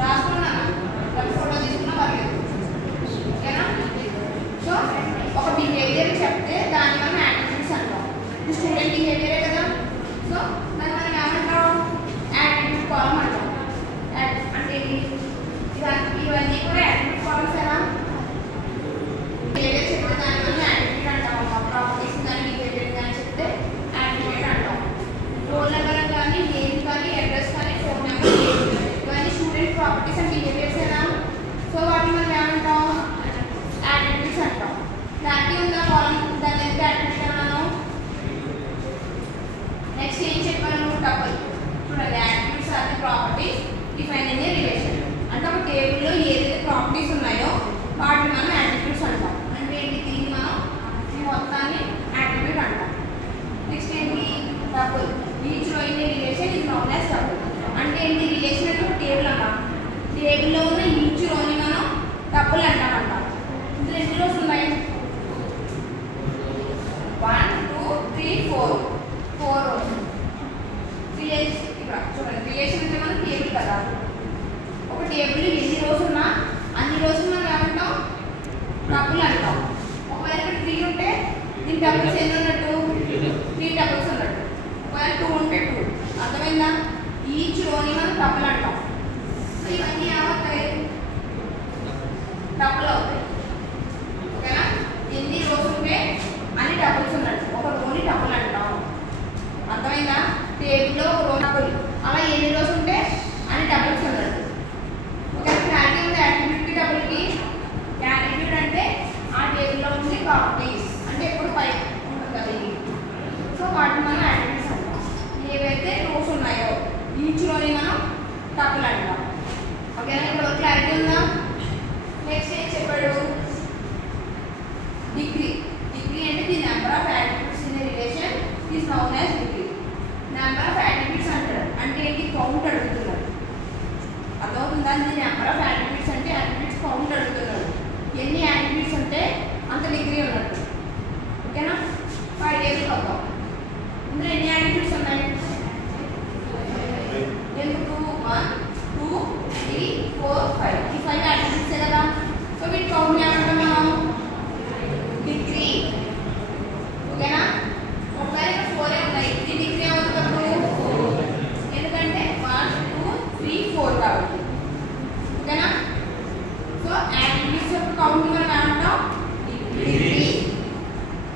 రాసుకున్నాను ఫోటో తీసుకున్నా పర్లేదు ఓకేనా. సో ఒక బిహేవియర్ చెప్తే దాన్ని మనం యాటిట్యూడ్స్ అంటాం. ఇది స్టూడెంట్ బిహేవియరే కదా. సో దాన్ని మనం ఏమంటాం యాటిట్యూడ్ కాలం అంటాం. అంటే ఇవన్నీ కూడా యాటిట్యూడ్ కాలమ్స్ ఎలా బిహేవియర్ చెప్తే దాన్ని మనం యాటిట్యూడ్ అంటాం. ప్రాపర్టీస్ కానీ బిహేవియర్ కానీ చెప్తే యాటిట్యూడ్ అంటాం. రోల్ నెంబర్ కానీ నేమ్ కానీ అడ్రస్ కానీ ఫోన్ నెంబర్ ఇవన్నీ స్టూడెంట్ ప్రాపర్టీస్ అండ్ బిహేవియర్స్ ఏనా. సో వాటిని మనం ఏమంటాం యాటిట్యూడ్స్ అంటాం. దానికి ఉన్న కాలం దాని ఎంత యాటిట్యూడ్ అన్నాను. నెక్స్ట్ ఏం చెప్పాను టపుల్. చూడండి యాటిట్యూడ్స్ are the properties define in a relation. అంటే ఒక టేబుల్లో ఏదైతే ప్రాపర్టీస్ ఉన్నాయో వాటిని మనం యాటిట్యూడ్స్ అంటాం. అంటే ఏంటి దీన్ని మనం ఈ మొత్తాన్ని యాటిట్యూడ్ అంటాం. నెక్స్ట్ ఏంటి tuple. Each row in a relation is known as tuple. అంటే ఏంటి రిలేషన్ అంటే ఒక టేబుల్ అన్నమాట. టేబుల్లో ఉన్న ఈచ్ రోని మనం టపుల్ అంటామంట. ఇందులో ఎన్ని రోస్ ఉన్నాయి 1 2 3 4 రోస్. రిలేషన్ ఇక్కడ చూడండి రిలేషన్ అంటే మనం టేబుల్ కదా. ఒక టేబుల్ ఎన్ని రోస్ ఉన్నా అన్ని రోస్ మనం ఏమంటాం టపుల్ అంటాం. ఒకవేళ ఇక్కడ 3 ఉంటే దీని టపుల్స్ ఎన్ని ఉన్నట్టు 3 టపుల్స్ ఉన్నట్టు. ఒకవేళ 2 ఉంటే 2. అర్థమైందా. ఈచ్ రోని మనం టపుల్ అంటాం. సో ఇవన్నీ ఏమవుతాయి టపుల్ అవుతాయి ఓకేనా. ఎన్ని రోస్ ఉంటే అన్ని టపుల్స్ ఉన్నట్టు ఒక రోని టపుల్ అంటాం. అర్థమైందా. టేబుల్లో ఒక రో టపుల్ అలా ఎన్ని రోస్ ఉంటే అన్ని టపుల్స్ ఉన్నట్టు. ఓకే క్లారిటీ ఉంది యాట్రిబ్యూట్కి టపుల్కి. యాట్రిబ్యూట్ అంటే ఆ టేబుల్లో ఉండే ప్రాపర్టీస్ అంటే ఎప్పుడు పై ఉంటుంది కదా ఇది. సో వాటిని మనం యాట్రిబ్యూట్స్ అంటాం. ఏవైతే రోస్ ఉన్నాయో ఈచ్ రోని మనం టపుల్ అంటాం. ఓకేనా. ఇప్పుడు క్లారిటీ ఉందా. నెక్స్ట్ ఏం చెప్పాడు డిగ్రీ. డిగ్రీ అంటే the number of attributes in a relation is known as degree. Number of attributes అంటారు. అంటే ఏంటి కౌంట్ అడుగుతున్నాడు. అర్థమవుతుందా. ది నెంబర్ ఆఫ్ యాట్రిబ్యూట్స్ అంటే యాట్రిబ్యూట్స్ కౌంట్ అడుగుతున్నాడు. ఎన్ని యాట్రిబ్యూట్స్ ఉంటే అంత డిగ్రీ ఉన్నట్టు. ఓకేనా. 5 టేబుల్ వద్దాం. ఇందులో ఎన్ని యాట్రిబ్యూట్స్ ఉన్నాయి ఎందుకు 1 2 3 4 5 ఈ 5 యాట్రిబ్యూట్సే కదా. సో వీటి కౌంట్ ఏమంటాం మనం డిగ్రీ. ఓకేనా. ఒకవేళ 4 ఉన్నాయి ఇది డిగ్రీ అవుతుంది ఎందుకంటే 1 2 3 4 కాబట్టి. ఓకేనా. సో యాట్రిబ్యూట్స్ యొక్క కౌంట్ మనం ఏమంటాం డిగ్రీ.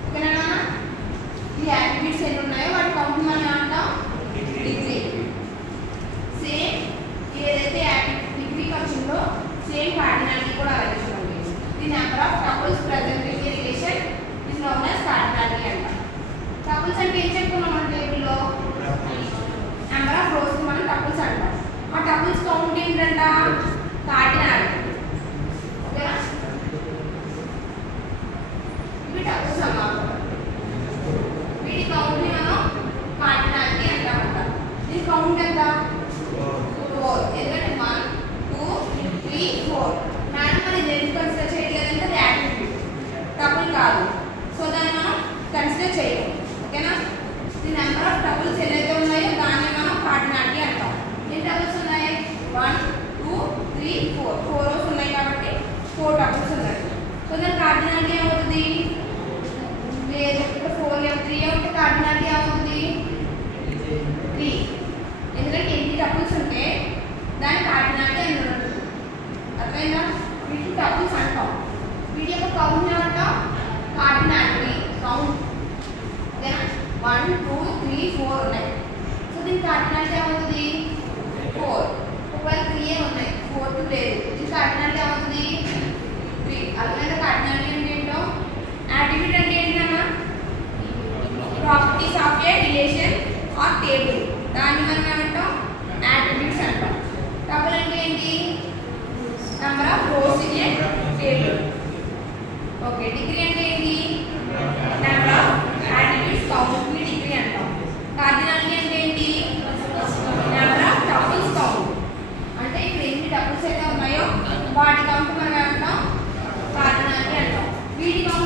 ఓకేనా. ఈ యాట్రిబ్యూట్స్ ఎన్ని ఉన్నాయో వాటి కౌంట్ మనం ఏమంటాం డిగ్రీ. సేమ్ ఏదైతే డిగ్రీకి వచ్చిందో సేమ్ కార్డినాలిటీ కూడా అలాగే చూడండి. The number of tuples present in a relation is known as cardinality అంటాం. టపుల్స్ అంటే ఏం చెప్పుకున్నాం మన టేబుల్లో నెంబర్ ఆఫ్ రోస్ మనం టపుల్స్ అంటాం. ఆ టపుల్స్ కౌంట్ ఏంటంట కార్డినాలిటీ. ఓకేనా. ఇవి టపుల్స్ అన్నమాట. వీటి కౌంట్ ని మనం కార్డినాలిటీ అంటామంట. దీని కౌంట్ ఎంత 4. ఎందుకంటే 1 2 3 4. మేడం మరి దేనికి కన్సిడర్ చేయట్లేదంటే అది యాట్రిబ్యూట్ టపుల్ కాదు. సో దాన్ని మనం కన్సిడర్ చేయలేము. ఓకేనా. ది నెంబర్ ఆఫ్ టపుల్స్ ఏదైతే ఉన్నాయో దాన్ని మనం కార్డినాలిటీ అంటాం. ఎన్ని టపుల్స్ ఉన్నాయి 1 2 3 4. 4 రోస్ ఉన్నాయి కాబట్టి 4 టపుల్స్ ఉన్నాయి. సో దాని కార్డినాలిటీ ఏమవుతుంది లేదు ఇక్కడ 4 లేదా 3 ఉంటే కార్డినాలిటీ ఏమవుతుంది 3. ఎందుకంటే ఎన్ని టపుల్స్ ఉంటే దాని కార్డినాలిటీ అని ఉంటుంది. అర్థమైందా. వీటి టపుల్స్ అంటాం. వీటి యొక్క కౌంట్ ఏమంటాం కార్డినాలిటీ కౌంట్. ఓకేనా. 1 2 3 4 ఉన్నాయి. సో దీని కార్డినాలిటీ ఏమవుతుంది 4. ఒకవేళ 3 ఉన్నాయి 4 లేదు దీని కార్డినాలిటీ ఏమవుతుంది 3. అర్థమైందా. కార్డినాలిటీ అంటే ఏంటో. యాట్రిబ్యూట్ అంటే ఏంటన్నా properties of A relation are table. దాన్ని మనం ఏమంటాం యాట్రిబ్యూట్స్ అంటాం. టపుల్ అంటే ఏంటి number of rows in a table. Okay. Degree అంటే ఏంటి నెంబర్ ఆఫ్ యాట్రిబ్యూట్స్ కౌంట్ ని డిగ్రీ అంటాం. కార్డినాలిటీ అంటే ఏంటి నెంబర్ ఆఫ్ టపుల్స్ కౌంట్. అంటే ఇప్పుడు ఎన్ని టపుల్స్ అయితే ఉన్నాయో వాటి కౌంట్ మనం ఏమంటాం కార్డినాలిటీ అంటాం. వీటి కౌంట్